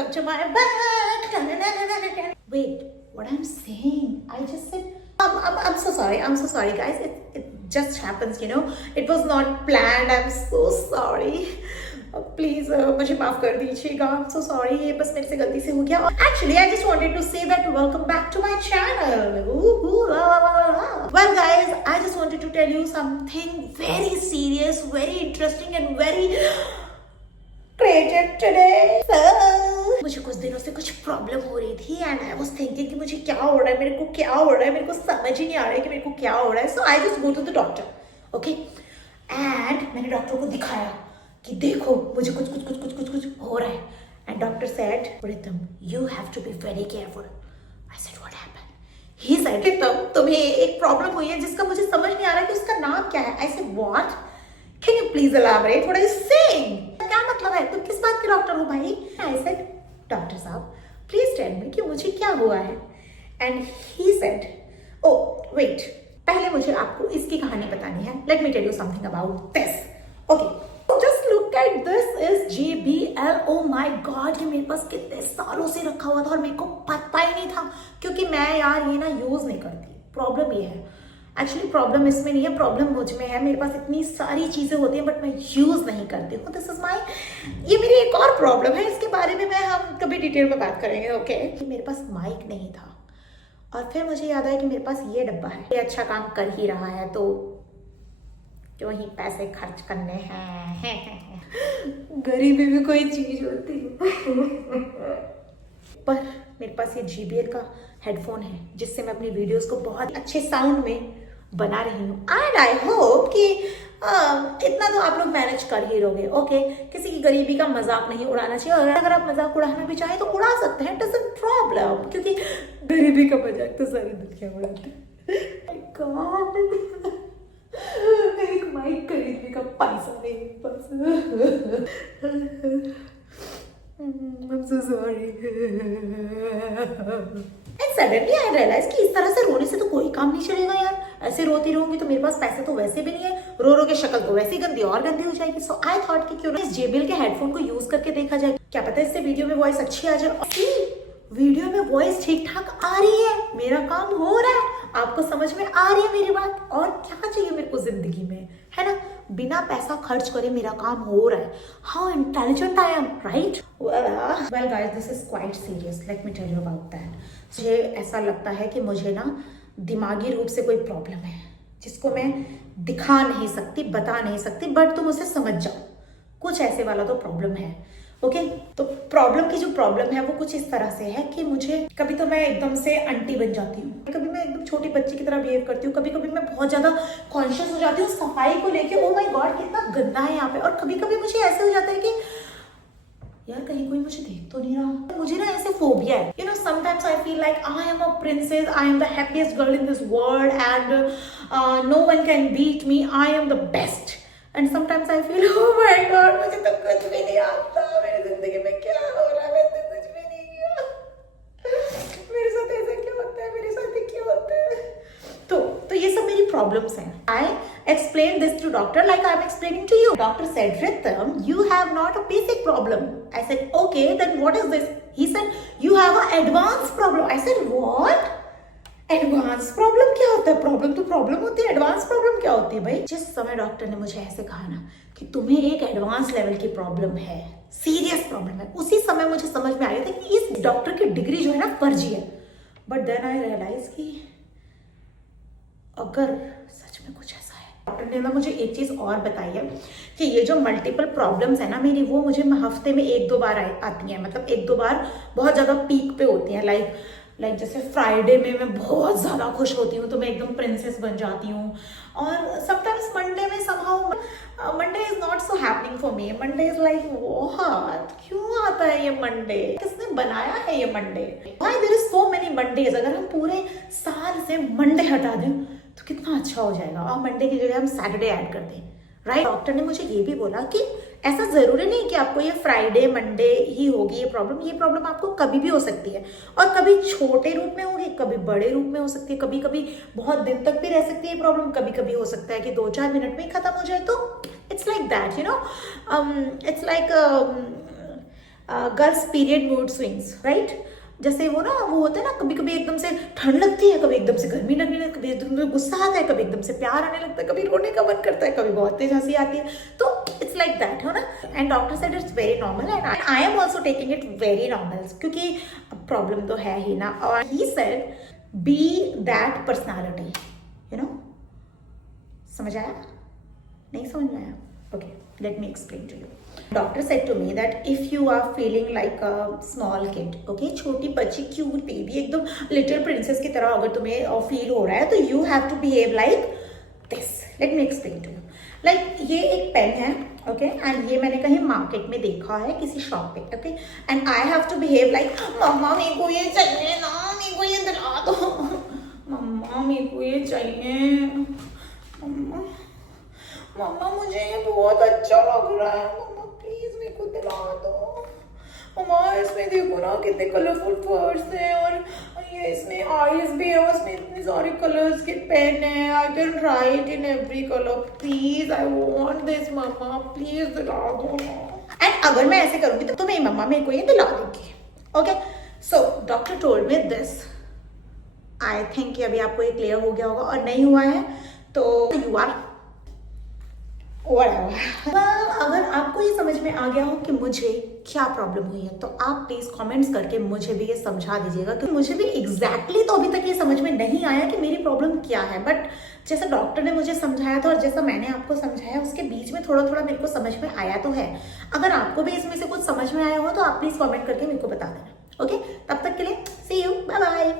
welcome to my back. Wait, what I'm saying? I just said, I'm so sorry. I'm so sorry, guys. It just happens, you know. It was not planned. I'm so sorry. Please मुझे माफ कर दीजिएगा. I'm so sorry. ये बस मेरे से गलती से हो गया. Actually, I just wanted to say that welcome back to my channel. Well, guys, I just wanted to tell you something very serious, very interesting, and very creative today. So, मुझे कुछ दिनों से कुछ प्रॉब्लम हो रही थी and I was thinking कि मुझे क्या हो रहा है, मेरे को क्या हो रहा है, मेरे को समझ ही नहीं आ रहा है कि मेरे को क्या हो रहा है. So I just go to the doctor, okay? And मैंने डॉक्टर को दिखाया कि देखो मुझे कुछ हो रहा है. And doctor said, Rhythm, you have to be very careful. I said, what happened? He said, Rhythm, तुम्हें एक प्रॉब्लम हुई है जिसका मुझे समझ नहीं आ रहा है कि उसका नाम क्या है. I said, what? Can you please elaborate? What are you saying? क्या मतलब है? तुम किस बात के डॉक्टर हो भाई? I said, डॉक्टर साहब, please tell me कि मुझे क्या हुआ है. And he said, oh wait, पहले मुझे आपको इसकी कहानी बतानी है. Let me tell you something about this. Okay. Just look at this is JBL. Oh my God, ये मेरे पास कितने सालों से रखा हुआ था और मेरे को पता ही नहीं था क्योंकि मैं यार ये ना यूज नहीं करती. प्रॉब्लम ये है. एक्चुअली प्रॉब्लम इसमें नहीं है, प्रॉब्लम मुझ में है. मेरे पास इतनी सारी चीजें होती हैं बट मैं यूज नहीं करती हूँ. दिस इज माई, ये मेरी एक और प्रॉब्लम है. इसके बारे में हम कभी डिटेल में बात करेंगे. ओके मेरे पास माइक नहीं था और फिर मुझे याद आया कि मेरे पास ये डब्बा है, ये अच्छा काम कर ही रहा है तो क्यों ही पैसे खर्च करने हैं. गरीबी भी कोई चीज होती है. पर मेरे पास ये JBL का हेडफोन है जिससे मैं अपनी वीडियोस को बहुत अच्छे साउंड में बना रही हूँ. एंड आई होप कि इतना तो आप लोग मैनेज कर ही लोगे. ओके किसी की गरीबी का मजाक नहीं उड़ाना चाहिए. और अगर आप मजाक उड़ाना भी चाहें तो उड़ा सकते हैं, डजंट प्रॉब्लम, क्योंकि गरीबी का मजाक तो सारी दुनिया उड़ाती है. एक माइक खरीदने का पैसा नहीं बस. I'm so sorry. And suddenly I realized कि इस तरह से रोने से तो कोई काम नहीं चलेगा यार. ऐसे रोती रहूंगी तो मेरे पास पैसे तो वैसे भी नहीं है, रो के शक्ल तो वैसे ही गंदी और गंदी हो जाएगी. सो आई थॉट कि क्यों ना इस JBL के हेडफोन को यूज करके देखा जाए, क्या पता इससे वीडियो में वॉइस अच्छी आ जाए. वीडियो में वॉइस ठीक ठाक आ रही है, मेरा काम हो रहा है, आपको समझ में आ रही है मेरी बात. और क्या चाहिए मेरे को जिंदगी में, है ना. बिना पैसा खर्च करे मेरा काम हो रहा है. How intelligent I am, right. Well guys, this is quite serious. Let me tell you about that. मुझे ऐसा लगता है कि मुझे ना दिमागी रूप से कोई प्रॉब्लम है जिसको मैं दिखा नहीं सकती, बता नहीं सकती, बट तुम उसे समझ जाओ. कुछ ऐसे वाला तो प्रॉब्लम है. ओके तो प्रॉब्लम की जो प्रॉब्लम है वो कुछ इस तरह से है कि मुझे कभी तो मैं एकदम से आंटी बन जाती हूँ, कभी मैं एकदम छोटी बच्ची की तरह बिहेव करती हूँ, कभी कभी मैं बहुत ज्यादा कॉन्शियस हो जाती हूँ सफाई को लेके. ओ माय गॉड कितना गंदा है यहाँ पे. और कभी कभी मुझे ऐसे हो जाता है कि यार कहीं कोई मुझे देख तो नहीं रहा. मुझे ना ऐसे फोबिया है. You know sometimes I feel like I am a princess, I am the happiest girl in this world and no one can beat me, I am the best. And sometimes I feel oh my God, मुझे तो कुछ भी नहीं आता. मेरी जिंदगी में क्या हो रहा है, मैंने कुछ भी नहीं किया. मेरे साथ ऐसा क्यों होता है, मेरे साथ क्यों होता है. तो ये सब मेरी प्रॉब्लम्स हैं. आई explained this to doctor like I'm explaining to you. Doctor said, Rhythm, you have not a basic problem. I said, okay, then what is this? He said, you have an advanced problem. I said, what? Advance problem क्या होता है. Problem तो problem होती है, advance problem क्या होती है भाई. जिस समय डॉक्टर ने मुझे ऐसे कहा ना कि तुम्हें एक एडवांस लेवल की प्रॉब्लम है, सीरियस प्रॉब्लम है, उसी समय मुझे समझ में आ गया था कि इस डॉक्टर की डिग्री जो है ना फर्जी है. बट देन आई रियलाइज कि अगर सच में कुछ ऐसा है. डॉक्टर ने ना मुझे एक चीज और बताई है कि ये जो मल्टीपल प्रॉब्लम्स है ना मेरी, वो मुझे हफ्ते में 1-2 बार आती है. मतलब 1-2 बार बहुत ज्यादा पीक पे होती है. लाइक जैसे फ्राइडे में मैं बहुत ज़्यादा खुश होती हूँ तो मैं एकदम प्रिंसेस बन जाती हूँ. और समटाइम्स मंडे में somehow Monday is not so happening for me. Monday is like what, क्यों आता है ये मंडे, किसने बनाया है ये Monday. Why there is so many Mondays. अगर हम पूरे साल से मंडे हटा दें तो कितना अच्छा हो जाएगा और मंडे की जगह हम सैटरडे ऐड कर दें, राइट. डॉक्टर ने मुझे ये भी बोला कि ऐसा जरूरी नहीं कि आपको ये फ्राइडे मंडे ही होगी ये प्रॉब्लम आपको कभी भी हो सकती है. और कभी छोटे रूप में होगी, कभी बड़े रूप में हो सकती है, कभी कभी बहुत दिन तक भी रह सकती है प्रॉब्लम, कभी कभी हो सकता है कि 2-4 मिनट में ही खत्म हो जाए. तो it's like that, you know. It's like girls period mood swings, right? जैसे वो होता है ना, कभी कभी एकदम से ठंड लगती है, कभी एकदम से गर्मी लगने लगती है, कभी एकदम से गुस्सा आता है, कभी एकदम से प्यार आने लगता है, कभी रोने का मन करता है, कभी बहुत तेज हंसी आती है, तो इट्स लाइक दैट, है ना? And doctor said it's very normal and I am also taking it very normal, क्योंकि प्रॉब्लम तो है ही ना। और he said be that personality, you know. समझ आया? नहीं समझ में आया? Okay, let me explain to you. Doctor said to me that if you are feeling like a small kid, okay, छोटी बच्ची, क्यूट बेबी, एकदम लिटिल प्रिंसेस की तरह अगर तुम्हें फील हो रहा है, तो you have to behave like this. Let me explain to you. Like ये एक पेन है, okay, and ये मैंने कहीं मार्केट में देखा है किसी शॉप पे, okay, and I have to behave like मम्मा मेरे को ये चाहिए ना, मेरे को ये दिला दो, मम्मा मेरे को ये चाहिए, मम्मा मुझे ये बहुत अच्छा लग रहा है, मम्मा प्लीज मेरे को दिला दो, मम्मा इसमें देखो ना कितने कलरफुल फर्स हैं, और ये इसमें आईज भी है, उसमें इतने सारे कलर्स के पेन है, I can write in every colour, please I want this mamma, please दिला दो। एंड अगर मैं ऐसे करूंगी तो मेरी मम्मा मेरे को ये दिला देगी, okay? So doctor told me this. I think कि अभी आपको ये क्लियर हो गया होगा, और नहीं हुआ है तो यू आर अगर आपको ये समझ में आ गया हो कि मुझे क्या प्रॉब्लम हुई है, तो आप प्लीज कमेंट्स करके मुझे भी ये समझा दीजिएगा, क्योंकि मुझे भी एग्जैक्टली तो अभी तक ये समझ में नहीं आया कि मेरी प्रॉब्लम क्या है, बट जैसा डॉक्टर ने मुझे समझाया था और जैसा मैंने आपको समझाया, उसके बीच में थोड़ा थोड़ा मेरे को समझ में आया तो है। अगर आपको भी इसमें से कुछ समझ में आया हो तो आप प्लीज कॉमेंट करके मेरे को बता देना, ओके? तब तक के लिए सी यू, बाय बाय।